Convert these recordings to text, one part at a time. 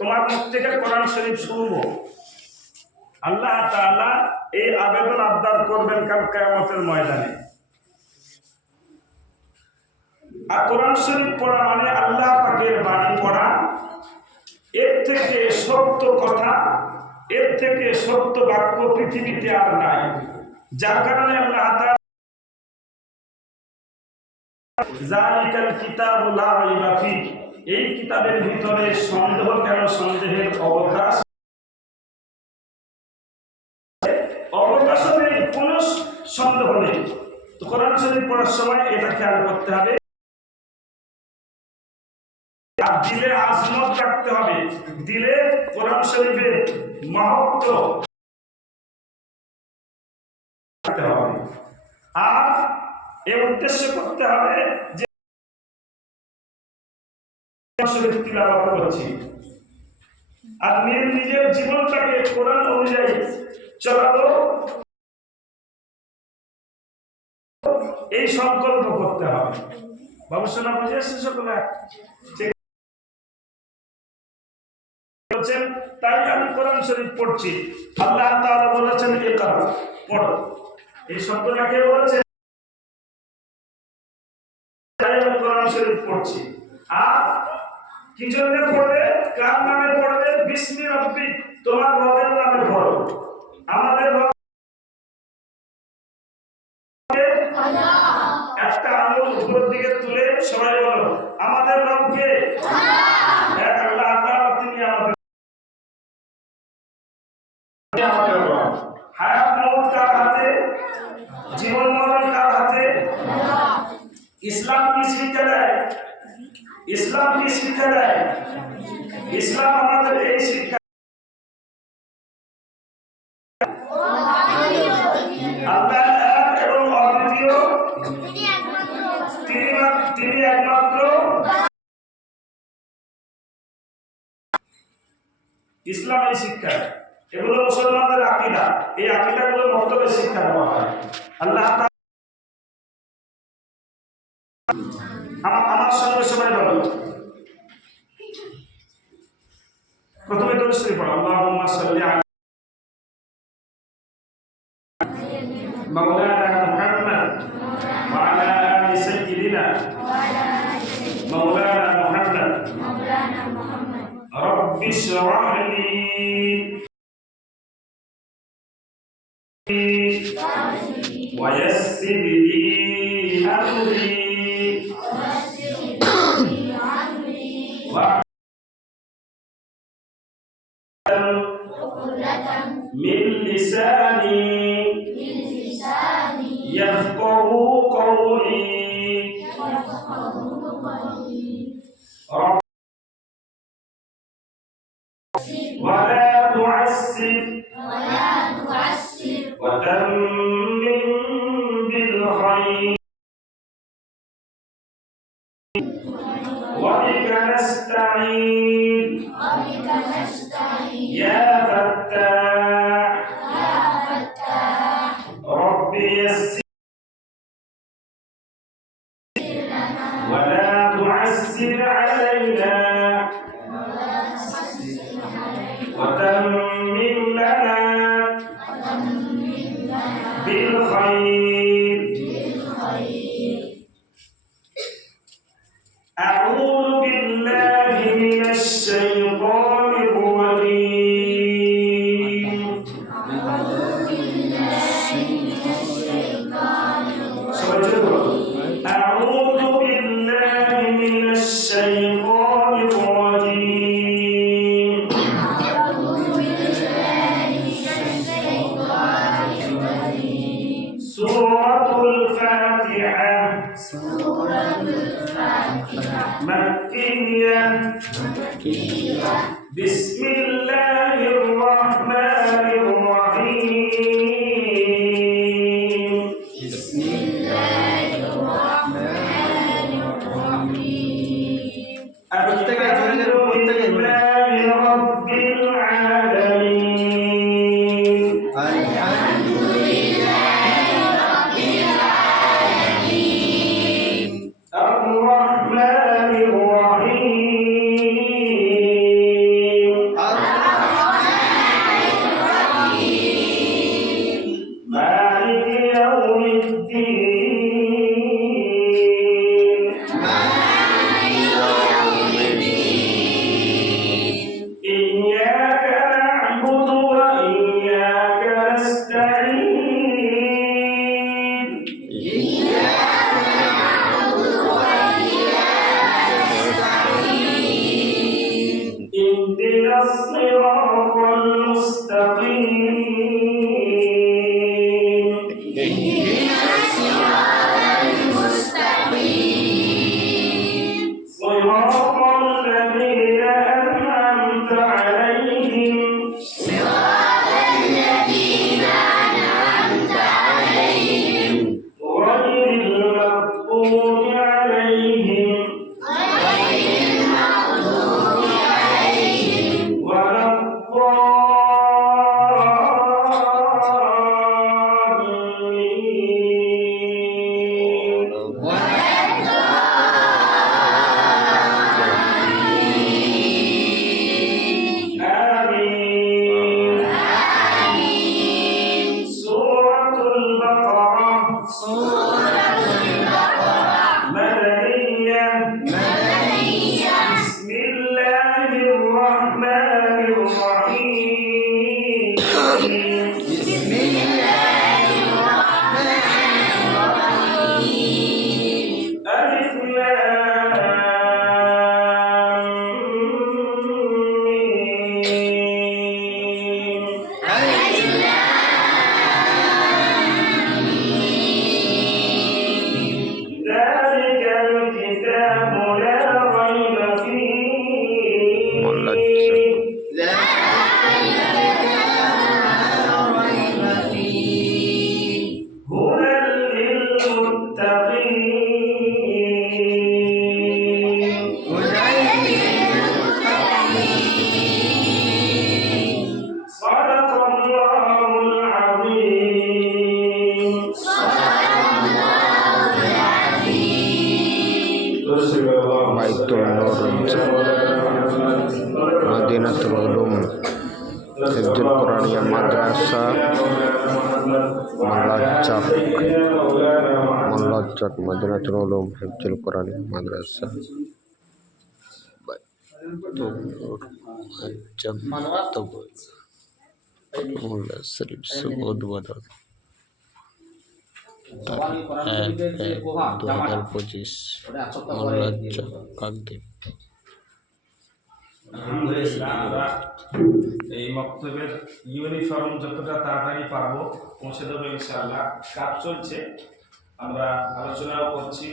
তোমার মুখ থেকে কোরআন শরীফ শুনবো। আল্লাহ তাআলা এই আবেদন আবদার করবেন কাল কিয়ামতের ময়দানে। আর কোরআন শরীফ পড়া মানে আল্লাহ পাকের বাণী পড়া। এর থেকে সত্য কথা, এর থেকে সত্য বাক্য পৃথিবীতে আর নাই। যার কারণে আল্লাহ তাআলা যালিকাল কিতাবু লা রাইবা ফীহি, এই কিতাবের ভিতরে সন্দেহ কেন, সন্দেহের অবকাশ নেই, কোন সন্দেহ নেই। তো কোরআন শরীফ পড়ার সময় এটা খেয়াল করতে হবে, আর দিলে আজমত রাখতে হবে, দিলে কোরআন শরীফের মাহাত্ম্য রাখতে হবে। আর এর উদ্দেশ্য করতে হবে যে শরীফ তিলাওয়াত করছি, আর নিজের জীবনটাকে কোরআন অনুযায়ী চালাবো, এই সংকল্প করতে হবে। বাবুসোনা বুঝে এসছে সকলে? তাই আমি কোরআন শরীফ পড়ছি। আল্লাহ তাআলা বলেছেন ইকরা, পড়ো। এই শব্দটা কে বলেছেন? তাই আমি কোরআন শরীফ পড়ছি। আর কি জন্য পড়বে, কার নামে পড়বে? বিসমি রাব্বিক, তোমার রবের নামে পড়ো। আমাদের রব আল্লাহ। একটা আঙুল উপরের দিকে তুলে সবাই বলো, আমাদের রব কে? আল্লাহ। এক আল্লাহ তাআলা, তিনি আমাদের রব। হায়াত মওত কার হাতে? জীবন মরণ কার হাতে? আল্লাহ। ইসলাম কি শিক্ষা দেয়? ইসলাম কি শিক্ষা দেয়? ইসলাম আমাদের এই শিক্ষা, আল্লাহ এক এবং অদ্বিতীয়, তিনি একমাত্র। ইসলাম এই শিক্ষা, এগুলো মুসলমানদের আকীদা। এই আকীদাগুলো মক্তবের শিক্ষা দেওয়া হয়। আল্লাহ আমার সঙ্গে সবাই বলো, প্রথমে দরুদ শরীফ পড়ো। আল্লাহুম্মা সাল্লি আলা মাওলানা মুহাম্মদ ওয়া আলা আলি সাইয়্যিদিনা মাওলানা মুহাম্মদ রব্বি ইশরাহ লি ওয়া ইয়াসসির লি আমরি من لساني يفقه قولي ولا تعسر وتمم بالخير وبك نستعين يا فتاح ربي يسر ولا تعسر علينا وتمم لنا بالخير. أعوذ بالله من الشيطان الرجيم. أعوذ بالله من الشيطان الرجيم. أعوذ بالله من الشيطان الرجيم. أعوذ بالله من الشيطان الرجيم. سورة الفاتحة. سورة الفاتحة. مكية. بسم الله الرحمن الرحيم. بسم الله الرحمن الرحيم. الحمد لله رب العالمين. الحمد لله رب العالمين. الرحمن الرحيم. اهدنا الصراط المستقيم صراط الذين أنعمت عليهم غير المغضوب عليهم ولا الضالين آمين سورة البقرة مدنية بسم الله الرحمن الرحيم ألف لام ميم ذلك الكتاب لا ريب فيه هدى للمتقين صدق الله العظيم Baitul Nur Madinatul Ulum Hifdzul Quraniyah Madrasah Melocot Madinatul Ulum Hifdzul Quraniyah Madrasah Baitul Nur Ajam Tobul Mula Serib Subud Wadad Tarikh 1/1/2025 Melocot Kagdim আলহামদুলিল্লাহ আমরা এই মক্তবের ইউনিফর্ম যতটা তাড়াতাড়ি পারবো পৌঁছে দেবো ইনশাআল্লাহ। কাজ চলছে, আমরা আলোচনাও করছি,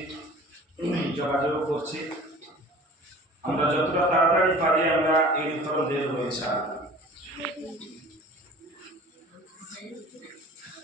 যোগাযোগও করছি। আমরা যতটা তাড়াতাড়ি পারি আমরা ইউনিফর্ম দিয়ে দেবো ইনশাআল্লাহ।